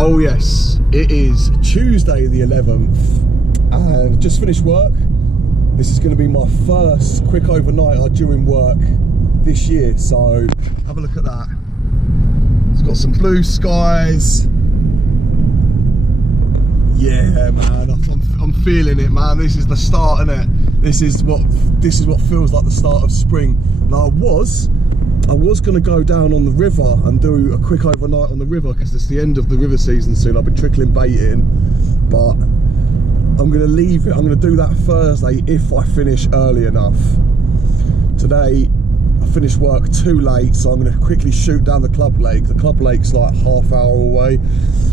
Oh yes, it is Tuesday the 11th and just finished work. This is going to be my first quick overnighter during work this year, so have a look at that. It's got some blue skies. Yeah man, I'm feeling it, man. This is the start, isn't it? This is what feels like the start of spring. Now I was going to go down on the river and do a quick overnight on the river because it's the end of the river season soon. I've been trickling bait in, but I'm going to leave it. I'm going to do that Thursday if I finish early enough. Today I finished work too late, so I'm going to quickly shoot down the club lake. The club lake's like half hour away,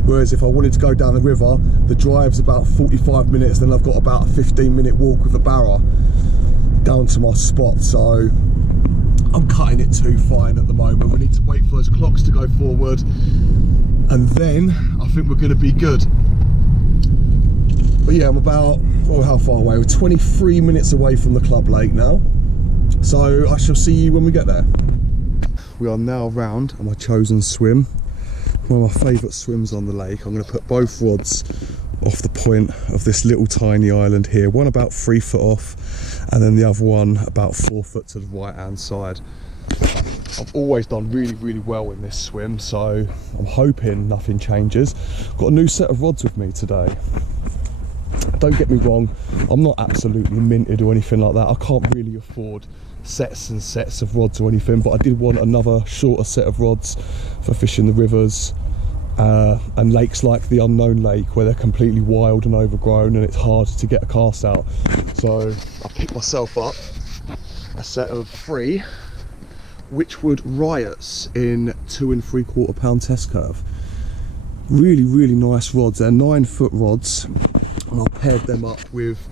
whereas if I wanted to go down the river, the drive's about 45 minutes, then I've got about a 15-minute walk with a barra down to my spot. So I'm cutting it too fine at the moment. We need to wait for those clocks to go forward, and then I think we're going to be good. But yeah, I'm about, oh, how far away? We're 23 minutes away from the club lake now. So I shall see you when we get there. We are now round on my chosen swim. One of my favourite swims on the lake. I'm going to put both rods off the point of this little tiny island here. One about 3 foot off, and then the other one about 4 foot to the right hand side. I've always done really well in this swim, so I'm hoping nothing changes. Got a new set of rods with me today. Don't get me wrong, I'm not absolutely minted or anything like that. I can't really afford sets and sets of rods or anything, but I did want another shorter set of rods for fishing the rivers and lakes like the Unknown Lake, where they're completely wild and overgrown and it's hard to get a cast out. So I picked myself up a set of 3 Witchwood Riots in 2 3/4 pound test curve. Really nice rods. They're 9 foot rods, and I paired them up with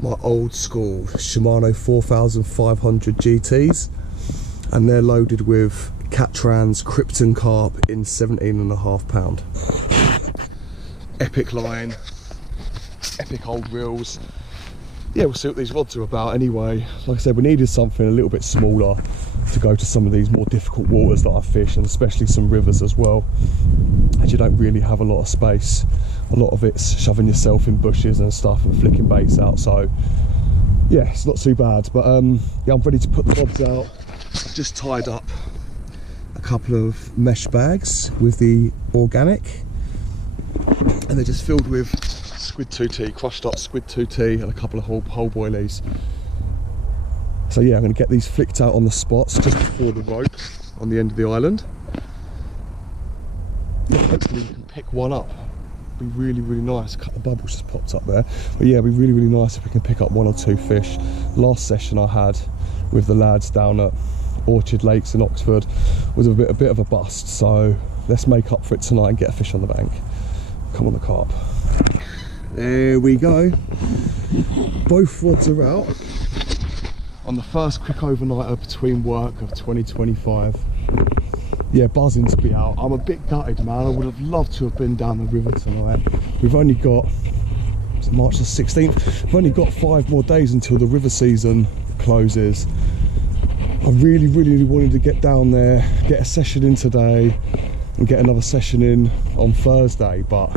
my old school Shimano 4500 GTs, and they're loaded with Cattrans Krypton carp in 17.5 pound. Epic line, epic old reels. Yeah, we'll see what these rods are about anyway. Like I said, we needed something a little bit smaller to go to some of these more difficult waters that I fish, and especially some rivers as well, as you don't really have a lot of space. A lot of it's shoving yourself in bushes and stuff and flicking baits out, so yeah, it's not too bad. But yeah, I'm ready to put the rods out. I've just tied up a couple of mesh bags with the organic, and they're just filled with squid 2T, crushed up squid 2T and a couple of whole boilies. So yeah, I'm going to get these flicked out on the spots just before the rope on the end of the island. Yeah, hopefully we can pick one up. Be really nice. A couple of bubbles just popped up there, but yeah, it'd be really nice if we can pick up 1 or 2 fish. Last session I had with the lads down at Orchard Lakes in Oxford was a bit of a bust, so let's make up for it tonight and get a fish on the bank. Come on, the carp. There we go. Both rods are out on the first quick overnighter between work of 2025. Yeah, buzzing to be out. I'm a bit gutted, man. I would have loved to have been down the river tonight. We've only got, it's March the 16th. We've only got 5 more days until the river season closes. I really wanted to get down there, get a session in today and get another session in on Thursday, but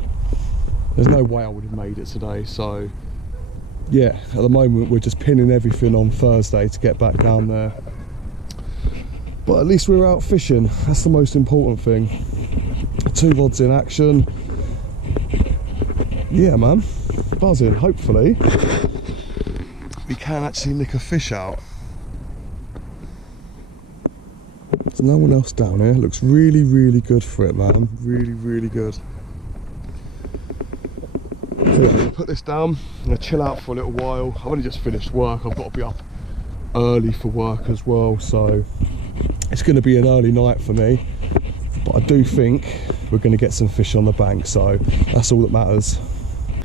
there's no way I would have made it today. So yeah, at the moment we're just pinning everything on Thursday to get back down there. But at least we're out fishing, that's the most important thing. 2 rods in action. Yeah man, buzzing. Hopefully we can actually nick a fish out. There's no one else down here. Looks really good for it, man. Really good. So yeah, I'm gonna put this down. I'm gonna chill out for a little while. I've only just finished work. I've got to be up early for work as well, so it's going to be an early night for me, but I do think we're going to get some fish on the bank, so that's all that matters.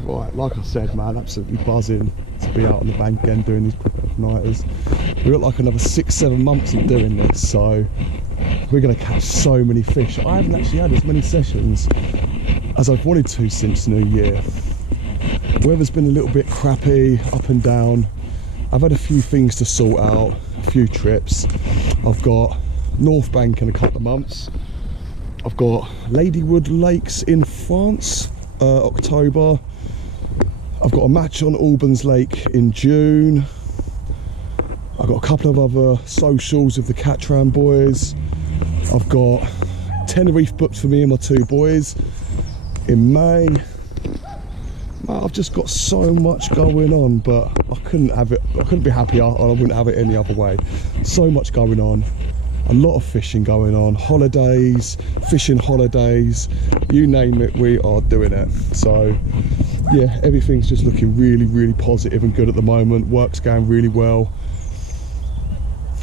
Right, like I said, man, absolutely buzzing to be out on the bank again doing these quick overnighters. We've got like another 6-7 months of doing this, so we're going to catch so many fish. I haven't actually had as many sessions as I've wanted to since New Year. Weather's been a little bit crappy, up and down. I've had a few things to sort out, a few trips. I've got North Bank in a couple of months. I've got Ladywood Lakes in France, October. I've got a match on Albans Lake in June. I've got a couple of other socials with the Catran boys. I've got Tenerife booked for me and my 2 boys in May. I've just got so much going on, but I couldn't be happier, and I wouldn't have it any other way. So much going on, a lot of fishing going on, holidays, fishing holidays, you name it, we are doing it. So yeah, everything's just looking really, really positive and good at the moment. Work's going really well.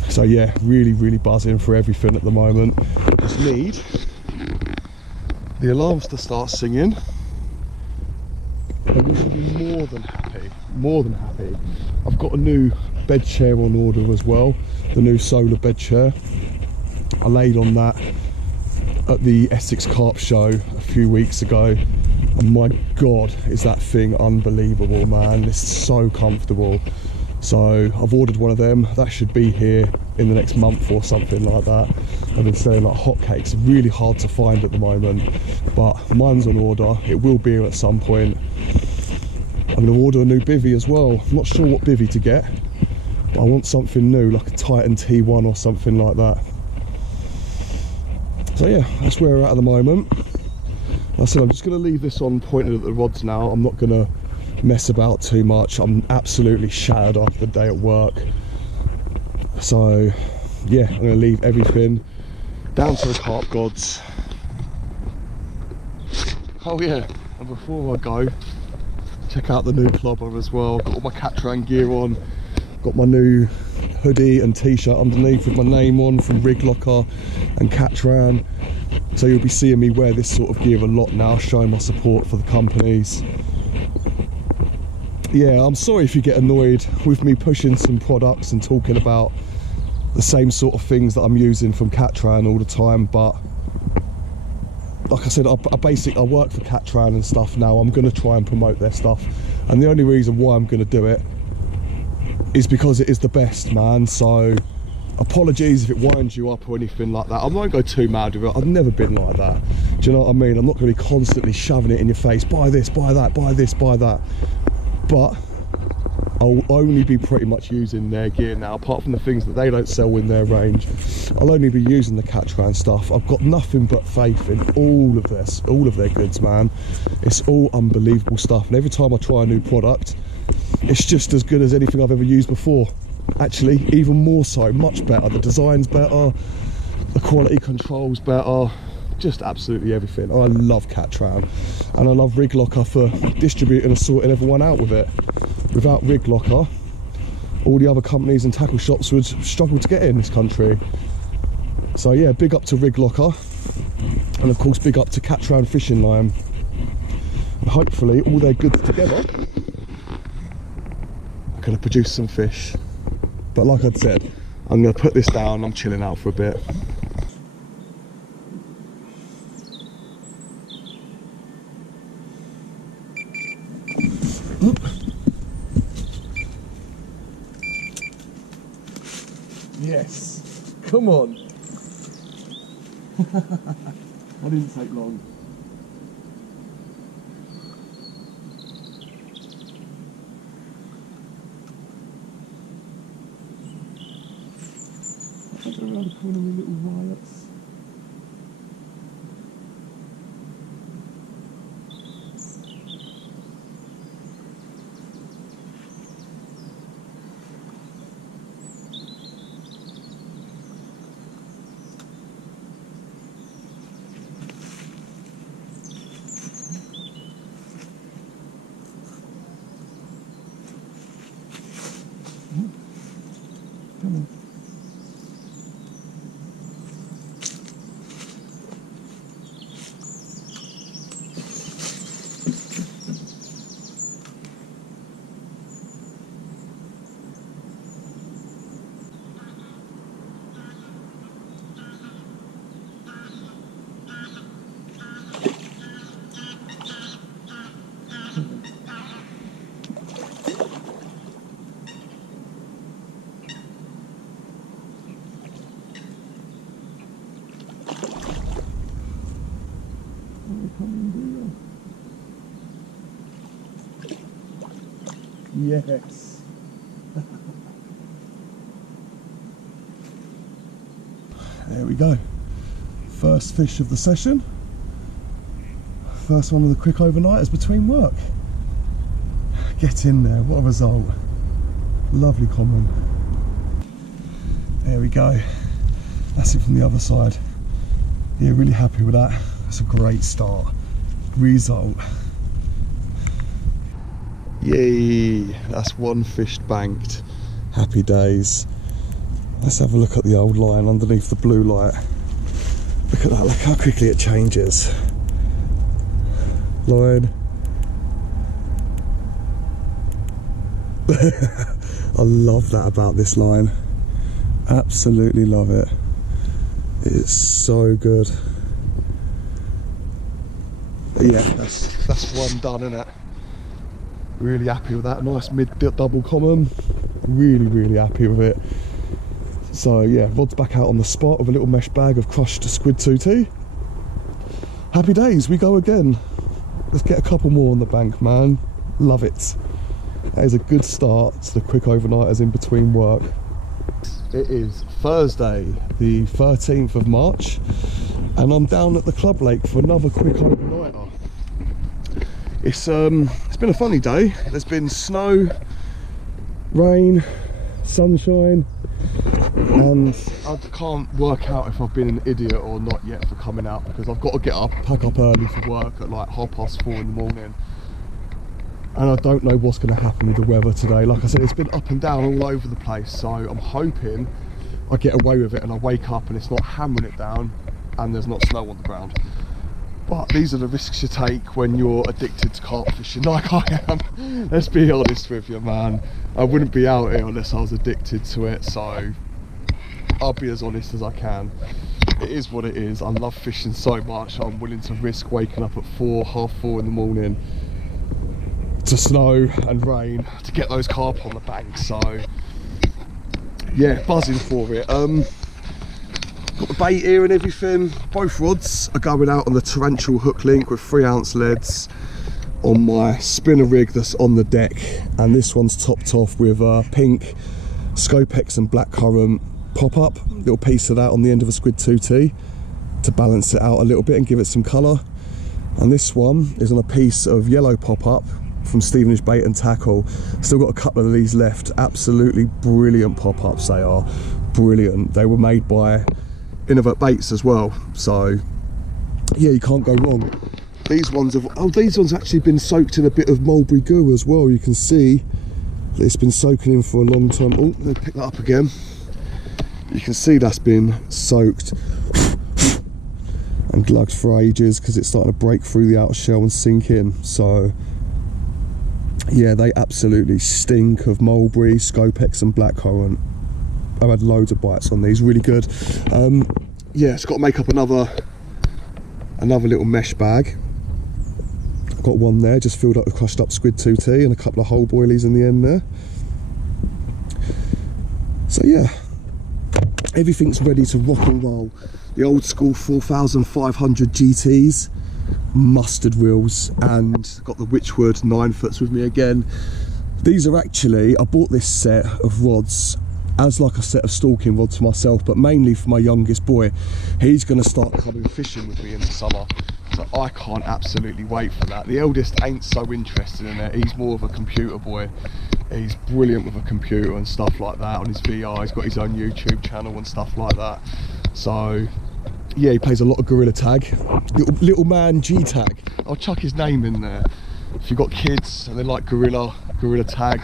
So yeah, really, really buzzing for everything at the moment. Just need the alarms to start singing. And we should be more than happy. I've got a new bed chair on order as well, the new solar bed chair. I laid on that at the Essex Carp show a few weeks ago, and my God, is that thing unbelievable, man. It's so comfortable. So I've ordered one of them. That should be here in the next month or something like that. I've been selling like hotcakes, really hard to find at the moment, but mine's on order. It will be here at some point. I'm going to order a new bivvy as well. I'm not sure what bivvy to get, but I want something new, like a Titan T1 or something like that. So yeah, that's where we're at the moment. Like I said, I'm just going to leave this on pointed at the rods now. I'm not going to mess about too much. I'm absolutely shattered after the day at work. So yeah, I'm going to leave everything down to the carp gods. Oh yeah, and before I go, check out the new clobber as well. Got all my Catran gear on, got my new hoodie and t-shirt underneath with my name on from Rig Locker and Catran. So you'll be seeing me wear this sort of gear a lot now, showing my support for the companies. Yeah, I'm sorry if you get annoyed with me pushing some products and talking about the same sort of things that I'm using from Catran all the time, but like I said, I work for Catran and stuff now. I'm going to try and promote their stuff, and the only reason why I'm going to do it is because it is the best, man. So apologies if it winds you up or anything like that. I won't go too mad with it. I've never been like that. Do you know what I mean? I'm not going to be constantly shoving it in your face, buy this, buy that, buy this, buy that. But I'll only be pretty much using their gear now, apart from the things that they don't sell in their range. I'll only be using the Catran stuff. I've got nothing but faith in all of this, all of their goods, man. It's all unbelievable stuff, and every time I try a new product, it's just as good as anything I've ever used before. Actually, even more so, much better. The design's better, the quality control's better, just absolutely everything. I love Catran, and I love Rig Locker for distributing and sorting everyone out with it. Without Rig Locker, all the other companies and tackle shops would struggle to get in this country. So yeah, big up to Rig Locker, and of course big up to Catran Fishing Line. And hopefully all their goods together are going to produce some fish. But like I said, I'm going to put this down. I'm chilling out for a bit. Yes, come on. I didn't take long. I go around the corner with little riots. Come on. Come and do that. Yes. There we go. First fish of the session. First one of the quick overnighters between work. Get in there, what a result. Lovely common. There we go. That's it from the other side. Yeah, really happy with that. That's a great start. Result. Yay, that's one fish banked. Happy days. Let's have a look at the old line underneath the blue light. Look at that, look how quickly it changes. Line. I love that about this line. Absolutely love it. It's so good. Yeah, that's one done, isn't it? Really happy with that. Nice mid double common. Really happy with it. So yeah, rod's back out on the spot with a little mesh bag of crushed squid 2T. Happy days, we go again. Let's get a couple more on the bank, man. Love it. That is a good start to the quick overnighters in between work. It is Thursday, the 13th of March, and I'm down at the Club Lake for another quick overnighter. It's been a funny day. There's been snow, rain, sunshine, and I can't work out if I've been an idiot or not yet for coming out, because I've got to get up, pack up early for work at like 4:30 in the morning. And I don't know what's going to happen with the weather today. Like I said, it's been up and down all over the place, so I'm hoping I get away with it and I wake up and it's not hammering it down and there's not snow on the ground. But these are the risks you take when you're addicted to carp fishing like I am. Let's be honest with you, man. I wouldn't be out here unless I was addicted to it, so I'll be as honest as I can. It is what it is. I love fishing so much, I'm willing to risk waking up at 4:30 in the morning to snow and rain to get those carp on the bank. So yeah, buzzing for it. Got the bait here and everything. Both rods are going out on the Tarantula hook link with 3-ounce leads on my spinner rig that's on the deck, and this one's topped off with pink Scopex and blackcurrant pop-up, little piece of that on the end of a squid 2T to balance it out a little bit and give it some colour. And this one is on a piece of yellow pop-up from Stevenage Bait and Tackle. Still got a couple of these left. Absolutely brilliant pop-ups they are. Brilliant. They were made by Innovate Baits as well, so yeah, you can't go wrong. These ones have, oh, these ones actually been soaked in a bit of mulberry goo as well. You can see that it's been soaking in for a long time. Oh, let me pick that up again. You can see that's been soaked and glugged for ages because it's starting to break through the outer shell and sink in. So yeah, they absolutely stink of mulberry, Scopex and blackcurrant. I've had loads of bites on these, really good. Yeah, it's got to make up another little mesh bag. I've got one there just filled up with crushed up squid 2T and a couple of whole boilies in the end there. So yeah, everything's ready to rock and roll. The old school 4500 GTs, mustard reels, and got the Witchwood 9-foots with me again. These are actually, I bought this set of rods as like a set of stalking rods for myself, but mainly for my youngest boy. He's going to start coming fishing with me in the summer, so I can't absolutely wait for that. The eldest ain't so interested in it. He's more of a computer boy. He's brilliant with a computer and stuff like that on his VR. He's got his own YouTube channel and stuff like that. So yeah, he plays a lot of Gorilla Tag. Little man G-Tag. I'll chuck his name in there. If you've got kids and they like Gorilla Tag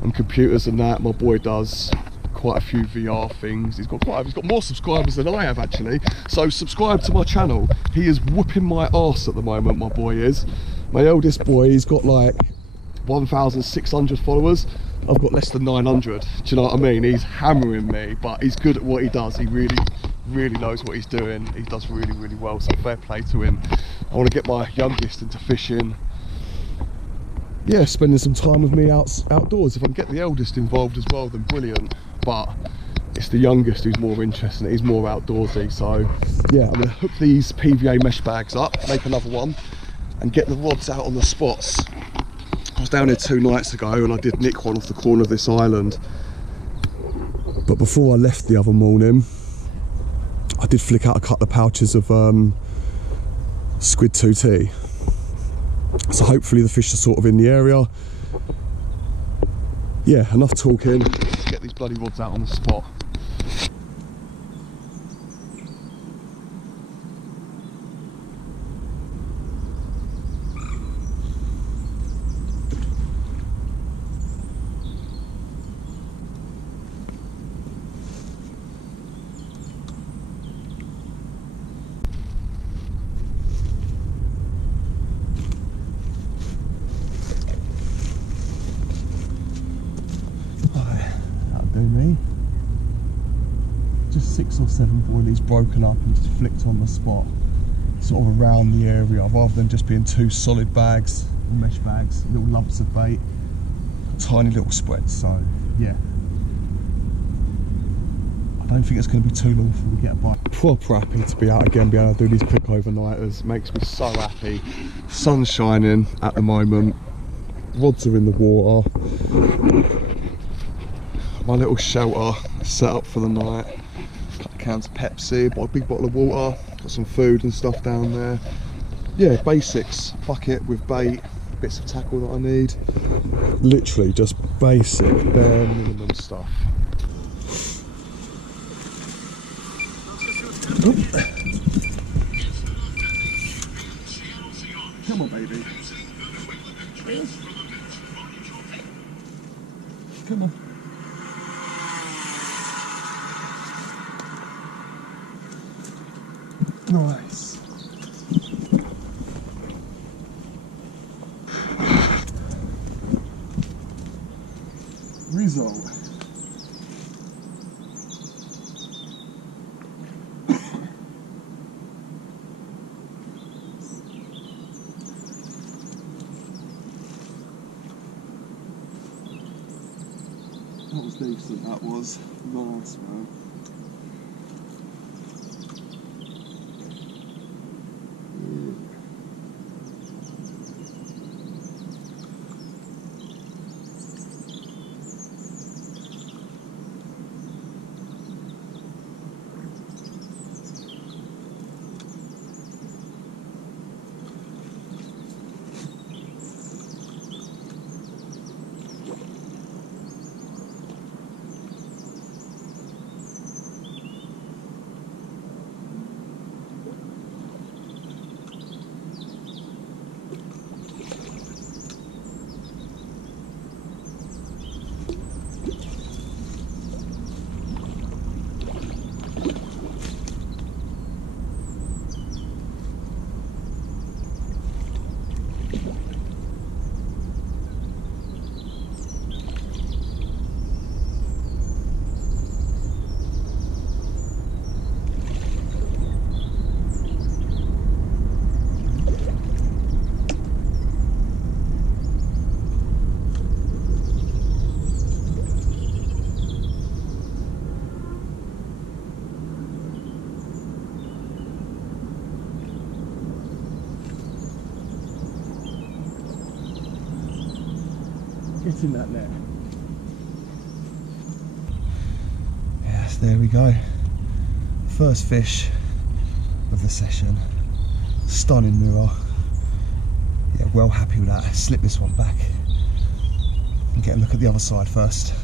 and computers and that, my boy does quite a few VR things. He's got more subscribers than I have actually. So subscribe to my channel. He is whooping my arse at the moment, my boy is. My eldest boy, he's got like 1,600 followers. I've got less than 900. Do you know what I mean? He's hammering me, but he's good at what he does. He really knows what he's doing. He does really well, so fair play to him. I want to get my youngest into fishing. Yeah, spending some time with me outdoors. If I can get the eldest involved as well, then brilliant. But it's the youngest who's more interested. He's more outdoorsy. So yeah, I'm going to hook these PVA mesh bags up, make another one, and get the rods out on the spots. was down here 2 nights ago and I did nick one off the corner of this island. But before I left the other morning, I did flick out a couple of pouches of squid 2T. So hopefully the fish are sort of in the area. Yeah, enough talking. Let's get these bloody rods out on the spot. Me just 6 or 7 boilies broken up and just flicked on the spot, sort of around the area, rather than just being 2 solid bags, mesh bags, little lumps of bait, tiny little spreads. So yeah, I don't think it's going to be too long before we get a bite. Proper happy to be out again, be able to do these quick overnighters. Makes me so happy. Sun's shining at the moment, rods are in the water. My little shelter set up for the night. A couple of cans of Pepsi, bought a big bottle of water, got some food and stuff down there. Yeah, basics, bucket with bait, bits of tackle that I need. Literally just basic, bare minimum stuff. Come on, baby. Come on. Nice. Result. That was decent, that was. Nice, man. Get in that net. Yes, there we go. First fish of the session. Stunning mirror. Yeah, well happy with that. Slip this one back and get a look at the other side first.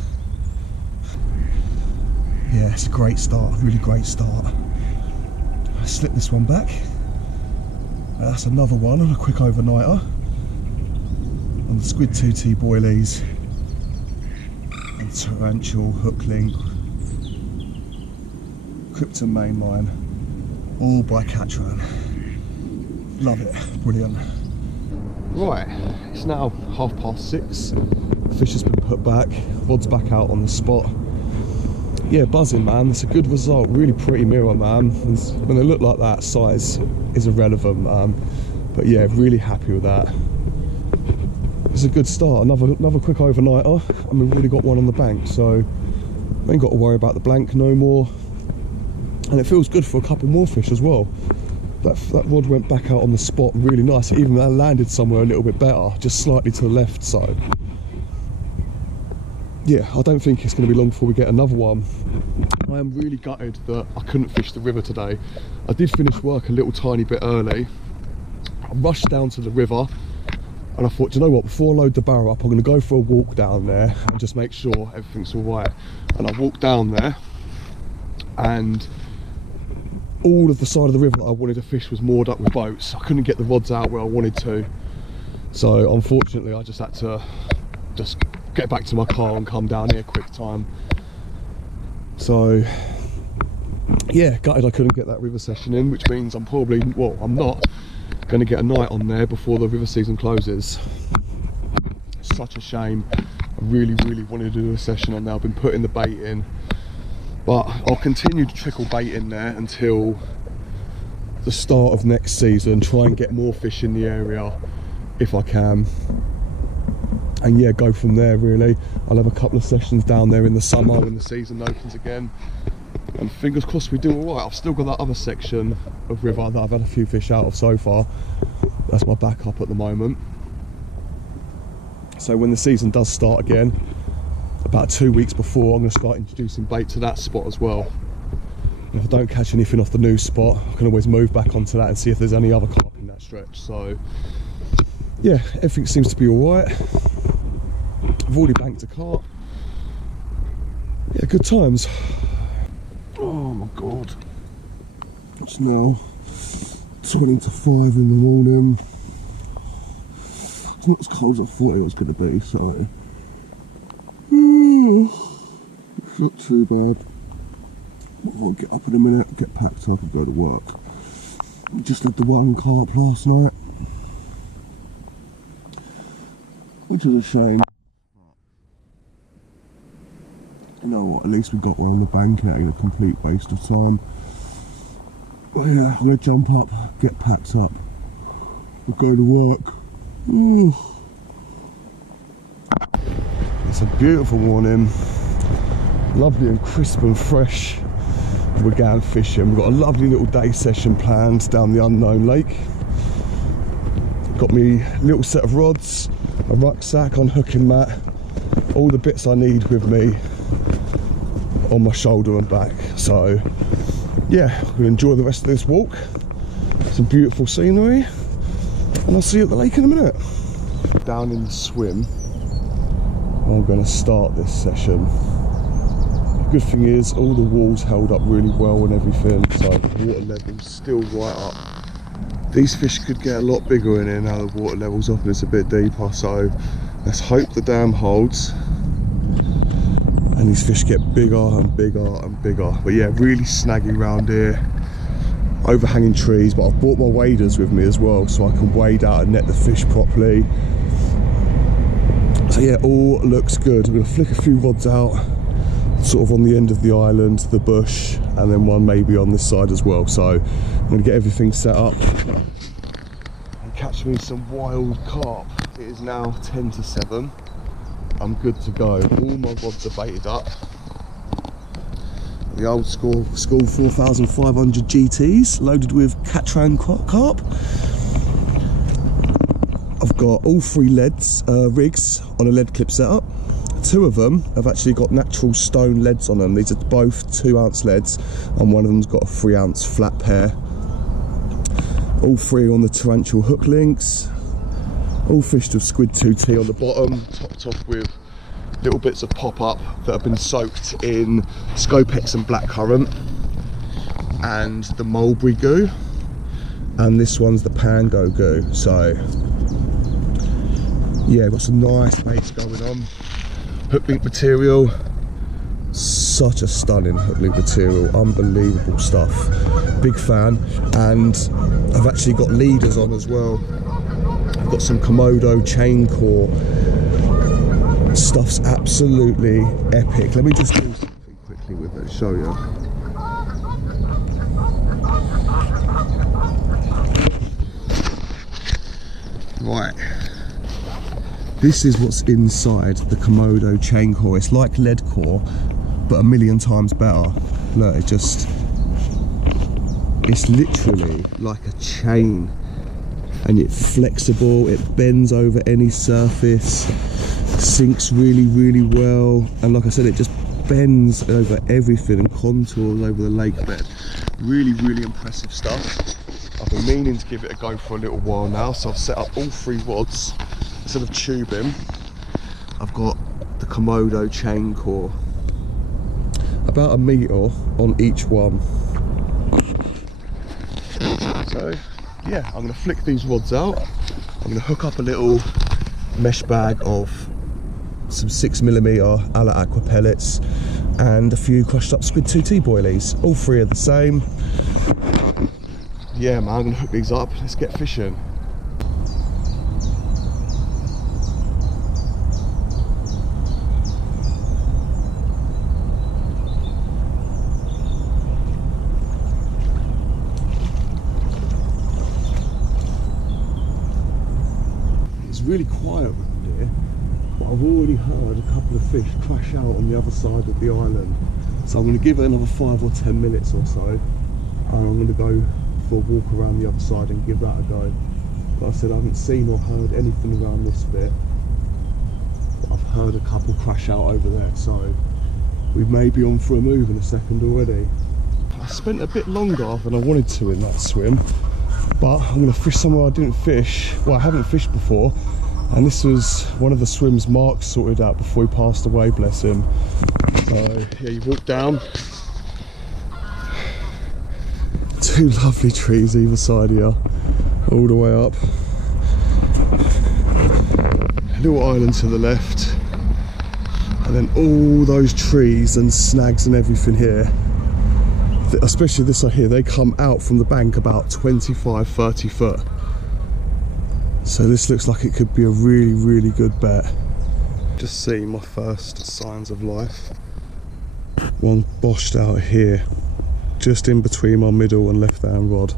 Yeah, it's a great start, really great start. I slip this one back. That's another one on a quick overnighter. On the Squid 2T boilies and Tarantula hook link, Krypton mainline, all by Catran. Love it, brilliant. Right, it's now 6:30. Fish has been put back, rod's back out on the spot. Yeah, buzzing, man. It's a good result. Really pretty mirror, man. And when they look like that, size is irrelevant, man. But yeah, really happy with that. It's a good start. Another quick overnighter, and we've already got one on the bank, so we ain't got to worry about the blank no more. And it feels good for a couple more fish as well. that rod went back out on the spot really nice. It even landed somewhere a little bit better, just slightly to the left. So yeah, I don't think it's going to be long before we get another one. I am really gutted that I couldn't fish the river today. I did finish work a little tiny bit early. I rushed down to the river and I thought, you know what, before I load the barrow up, I'm going to go for a walk down there and just make sure everything's all right. And I walked down there, and all of the side of the river that I wanted to fish was moored up with boats. I couldn't get the rods out where I wanted to. So unfortunately, I just had to just get back to my car and come down here quick time. So yeah, gutted I couldn't get that river session in, which means I'm probably, well, I'm not going to get a night on there before the river season closes. Such a shame. I really wanted to do a session on there. I've been putting the bait in, but I'll continue to trickle bait in there until the start of next season, try and get more fish in the area if I can, and yeah, go from there really. I'll have a couple of sessions down there in the summer when the season opens again, and fingers crossed we do all right. I've still got that other section of river that I've had a few fish out of so far. That's my backup at the moment. So when the season does start again, about 2 weeks before, I'm going to start introducing bait to that spot as well. And if I don't catch anything off the new spot, I can always move back onto that and see if there's any other carp in that stretch. So yeah, everything seems to be all right. I've already banked a carp. Yeah, good times. Oh my god, it's now 20 to 5 in the morning. It's not as cold as I thought it was going to be, so it's not too bad. I'll get up in a minute, get packed up and go to work. Just did the one carp last night, which is a shame. You know what, at least we got one on the bank and it ain't a complete waste of time. But yeah, I'm going to jump up, get packed up, we'll go to work. It's a beautiful morning, lovely and crisp and fresh. We're going fishing. We've got a lovely little day session planned down the unknown lake. Got me a little set of rods, a rucksack, unhooking mat, all the bits I need with me on my shoulder and back. So yeah, we'll enjoy the rest of this walk, some beautiful scenery, and I'll see you at the lake in a minute. Down in the swim, I'm going to start this session. The good thing is all the walls held up really well and everything, so the water level's still right up. These fish could get a lot bigger in here now the water level's up and it's a bit deeper, so let's hope the dam holds and these fish get bigger and bigger and bigger. But yeah, really snaggy round here, overhanging trees, but I've brought my waders with me as well so I can wade out and net the fish properly. So yeah, all looks good. I'm going to flick a few rods out sort of on the end of the island, the bush, and then one maybe on this side as well. So I'm going to get everything set up and catch me some wild carp. It is now 10 to 7. I'm good to go. All my rods are baited up. The old school 4500 GTs loaded with Catran carp. I've got all 3 leads, rigs on a lead clip setup. 2 of them have actually got natural stone leads on them. These are both 2-ounce leads, and one of them's got a 3-ounce flat pair. All 3 on the torrential hook links. All fished with Squid 2T on the bottom, topped off with little bits of pop-up that have been soaked in Scopex and blackcurrant and the mulberry goo, and this one's the pango goo. So yeah, got some nice baits going on. Hook link material, such a stunning hook link material, unbelievable stuff, big fan. And I've actually got leaders on as well. I've got some Komodo chain core. Stuff's absolutely epic. Let me just do something quickly with it, show you. Right, this is what's inside the Komodo chain core. It's like lead core, but a million times better. Look, it just It's literally like a chain, and it's flexible, it bends over any surface, sinks really, really well, and like I said, it just bends over everything and contours over the lake bed. Really, really impressive stuff. I've been meaning to give it a go for a little while now, so I've set up all 3 rods. Instead of tubing, I've got the Komodo chain core, about 1 metre on each one. So yeah, I'm going to flick these rods out. I'm going to hook up a little mesh bag of some 6mm Ala Aqua pellets and a few crushed up Squid 2T boilies. All 3 are the same. Yeah man, I'm going to hook these up. Let's get fishing. Really quiet around here, but I've already heard a couple of fish crash out on the other side of the island, so I'm going to give it another 5 or 10 minutes or so, and I'm going to go for a walk around the other side and give that a go. Like I said, I haven't seen or heard anything around this bit, but I've heard a couple crash out over there, so we may be on for a move in a second already. I spent a bit longer than I wanted to in that swim, but I'm going to fish somewhere I didn't fish, well I haven't fished before, and this was one of the swims Mark sorted out before he passed away, bless him. So yeah, you walk down, 2 lovely trees either side here, all the way up, a little island to the left, and then all those trees and snags and everything here. Especially this side here, they come out from the bank about 25-30 foot. So this looks like it could be a really, really good bet. Just seeing my first signs of life. One boshed out here, just in between my middle and left hand rod.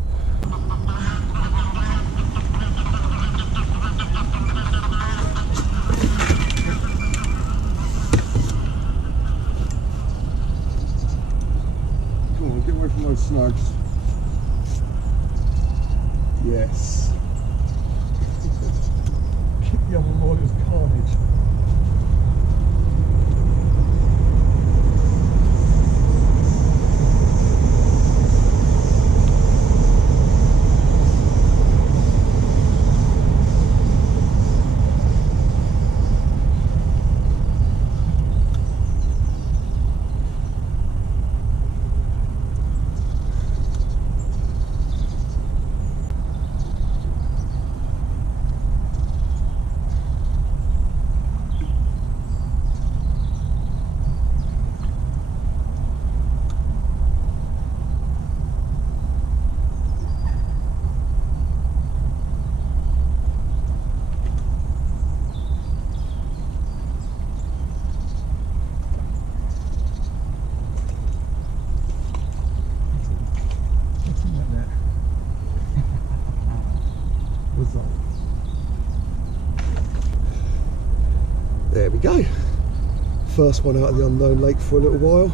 Come on, get away from those snags. Yes. Kick the other rod, it was carnage. There we go. First one out of the unknown lake for a little while.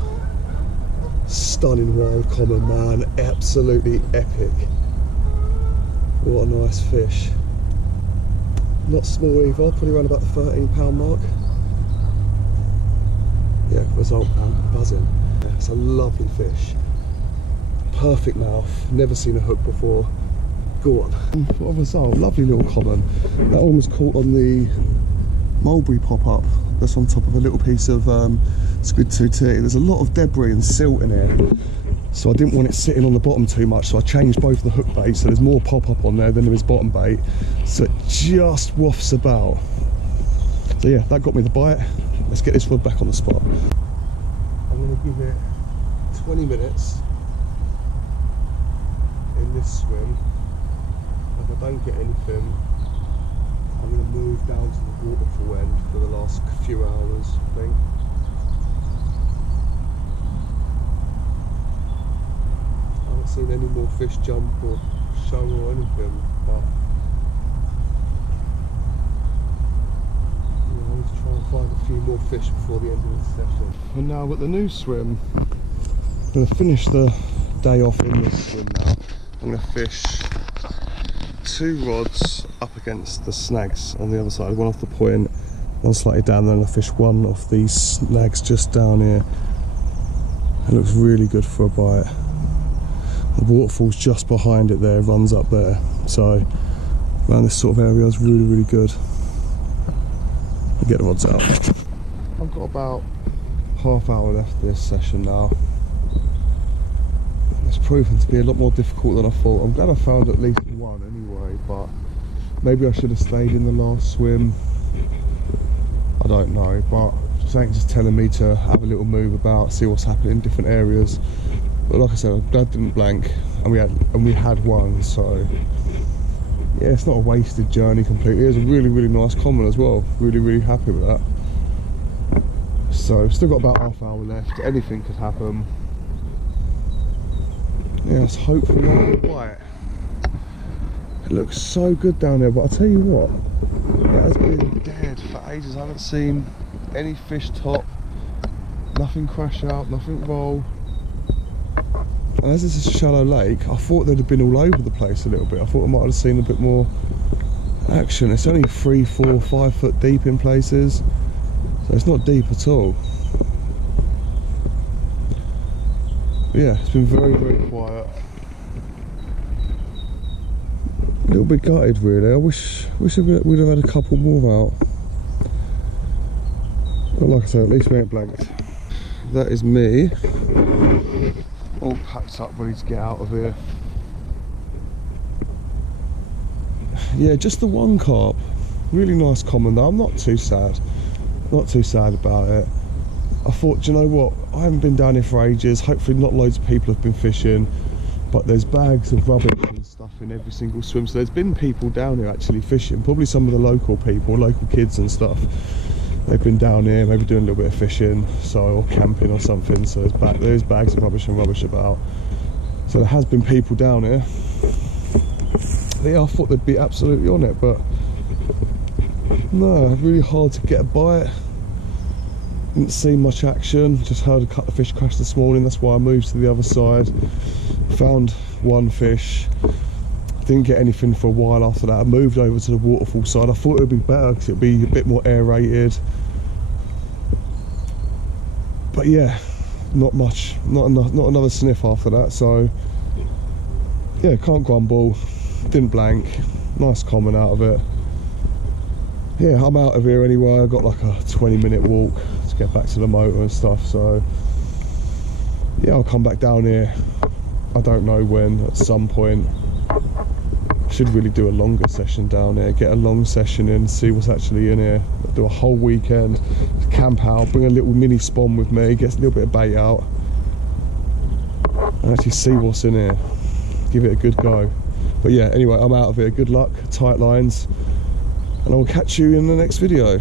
Stunning wild common, man. Absolutely epic. What a nice fish. Not small either, probably around about the 13-pound mark. Yeah, result, man. Buzzing. Yeah, it's a lovely fish. Perfect mouth. Never seen a hook before. Go on. What a result. Lovely little common. That one was caught on the mulberry pop-up that's on top of a little piece of Squid 2T. There's a lot of debris and silt in here, so I didn't want it sitting on the bottom too much, so I changed both the hook baits, so there's more pop-up on there than there is bottom bait, so it just wafts about. So yeah, that got me the bite. Let's get this rod back on the spot. I'm going to give it 20 minutes in this swim. If I don't get anything, I'm going to move down to the waterfall end for the last few hours, I think. I haven't seen any more fish jump or show or anything, but I need to try and find a few more fish before the end of this session. And now with the new swim, I'm going to finish the day off in this swim now. I'm going to fish 2 rods up against the snags on the other side, one off the point, one slightly down, then I'm going to fish one off these snags just down here. It looks really good for a bite. The waterfall's just behind it there, runs up there, so around this sort of area is really good. I'll get the rods out. I've got about half hour left this session now. It's proven to be a lot more difficult than I thought. I'm glad I found at least one anyway, but maybe I should have stayed in the last swim. I don't know, but something's just telling me to have a little move about, see what's happening in different areas. But like I said, I'm glad I didn't blank, and we had one, so yeah, it's not a wasted journey completely. It was a really nice common as well. Really happy with that. So we've still got about half hour left. Anything could happen. Yeah, let's hope for a bite. It looks so good down there, but I'll tell you what, it has been dead for ages. I haven't seen any fish top, nothing crash out, nothing roll. And as it's a shallow lake, I thought they'd have been all over the place a little bit. I thought I might have seen a bit more action. It's only 3, 4, 5 foot deep in places, so it's not deep at all. But yeah, it's been very quiet. A little bit gutted really. I wish we'd have had a couple more out. But like I said, at least we ain't blanked. That is me, all packed up, ready to get out of here. Yeah, just the one carp. Really nice common though. I'm not too sad. Not too sad about it. I thought, do you know what? I haven't been down here for ages. Hopefully not loads of people have been fishing, but there's bags of rubbish and stuff in every single swim. So there's been people down here actually fishing. Probably some of the local people, local kids and stuff. They've been down here, maybe doing a little bit of fishing, or camping or something. So there's bags of rubbish and rubbish about. So there has been people down here. Yeah, I thought they'd be absolutely on it, but no, really hard to get a bite. Didn't see much action. Just heard a couple of fish crash this morning. That's why I moved to the other side. Found one fish. Didn't get anything for a while after that. I moved over to the waterfall side. I thought it would be better because it would be a bit more aerated. But yeah, not much, not another sniff after that. So yeah, can't grumble. Didn't blank. Nice common out of it. Yeah, I'm out of here anyway. I got like a 20-minute walk to get back to the motor and stuff. So yeah, I'll come back down here. I don't know when. At some point. Should really do a longer session down here, get a long session in, see what's actually in here, do a whole weekend, camp out, bring a little mini spawn with me, get a little bit of bait out, and actually see what's in here, give it a good go. But yeah, anyway, I'm out of here. Good luck, tight lines, and I will catch you in the next video.